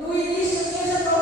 No início, ele já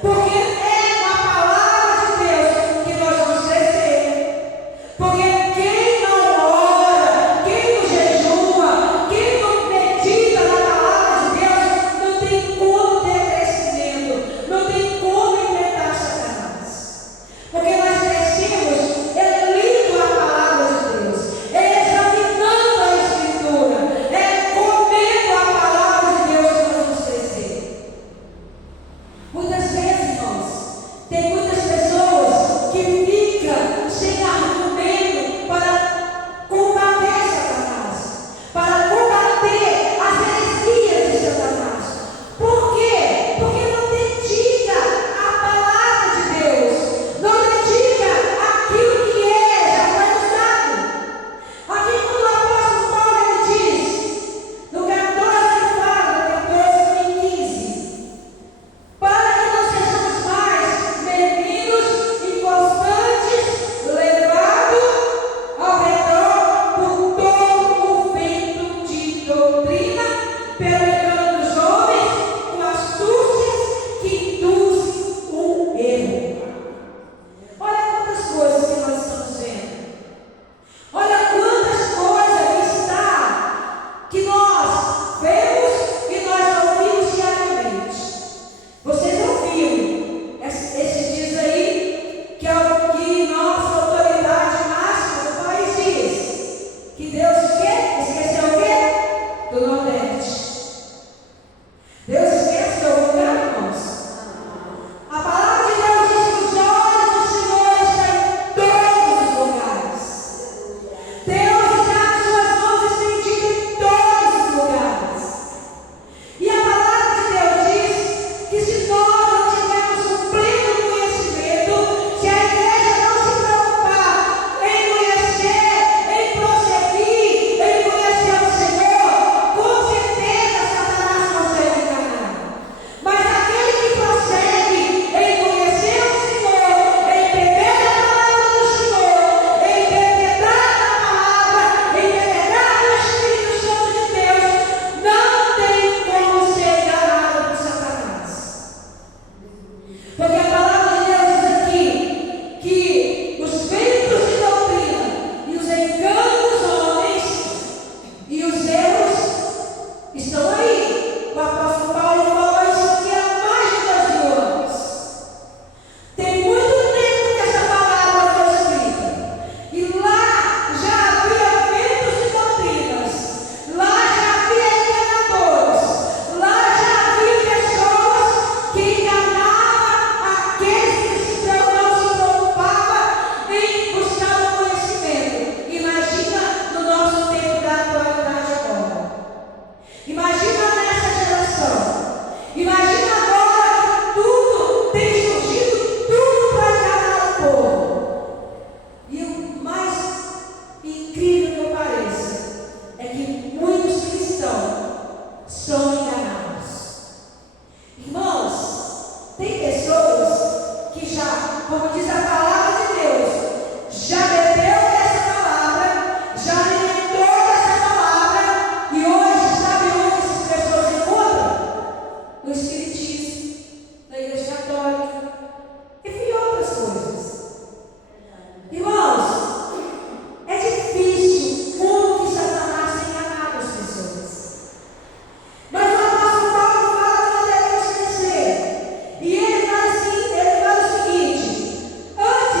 Porque é com a palavra de Deus que nós vamos crescer. Porque quem não ora, quem não jejua, quem não medita na palavra de Deus, não tem como ter crescimento, não tem como enfrentar Satanás. Porque nós crescemos lendo a palavra de Deus, examinando a Escritura, comendo a palavra de Deus que nós vamos crescer. Muitas vezes, irmãos, tem muitas pessoas que ficam sem argumento para combater Satanás, para combater as heresias de Satanás. Por quê? Porque não dedica a palavra de Deus, não dedica aquilo que já foi nos dado. Aqui quando o apóstolo Paulo ele diz, no 14 ele fala, no 14 e 15, para que não sejamos mais meninos inconstantes, levados ao redor por todo o vento de doutrina, pelo engano dos homens, com astúcias que induzem o erro. Olha quantas coisas que nós estamos vendo. Olha quantas coisas está que nós vemos e nós ouvimos diariamente. Vocês ouviram esses dias aí que é o que nossa autoridade máxima do país diz? Que Deus o quê? Esqueceu o quê? Do Nordeste. Deus esquece de algum lugar, irmãos? A palavra de Deus diz que os olhos do Senhor estão em todos os lugares. Deus está com suas mãos estendidas em todos os lugares. E a palavra de Deus diz que se nós não tivermos um pleno conhecimento, se a igreja não se preocupar em conhecer, em prosseguir, em conhecer o Senhor, com certeza Satanás consegue enganar. Mas aquele que prossegue em conhecer o Senhor, em beber a palavra do Senhor, em penetrar na palavra, em penetrar no Espírito Santo de Deus, não tem como ser enganado por Satanás. Porque a palavra de Deus diz aqui que os ventos de doutrina e os enganos dos homens e os erros estão aí. O apóstolo Paulo falou isso aqui há mais de 12 anos. Tem muito tempo que essa palavra foi escrita. E lá já havia ventos de doutrinas. Lá já havia enganadores. Lá já havia pessoas que enganavam aqueles que não se preocupavam em buscar o conhecimento. Imagina no nosso tempo da atualidade agora. Imagina nessa geração. Imagina agora que tudo tem surgido, tudo para enganar o povo. E o mais incrível que pareça é que muitos cristãos são enganados. Irmãos, tem pessoas que já, como diz a palavra de Deus, já bebeu dessa palavra, já alimentou dessa palavra e hoje, sabe onde essas pessoas se encontram? No Espiritismo, na Igreja Católica e em outras coisas. Irmãos, é difícil como que Satanás tem enganado as pessoas. Mas o apóstolo Paulo fala que nós devemos crescer. E ele fala o seguinte: antes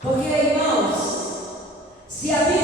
Porque, irmãos, se a Bíblia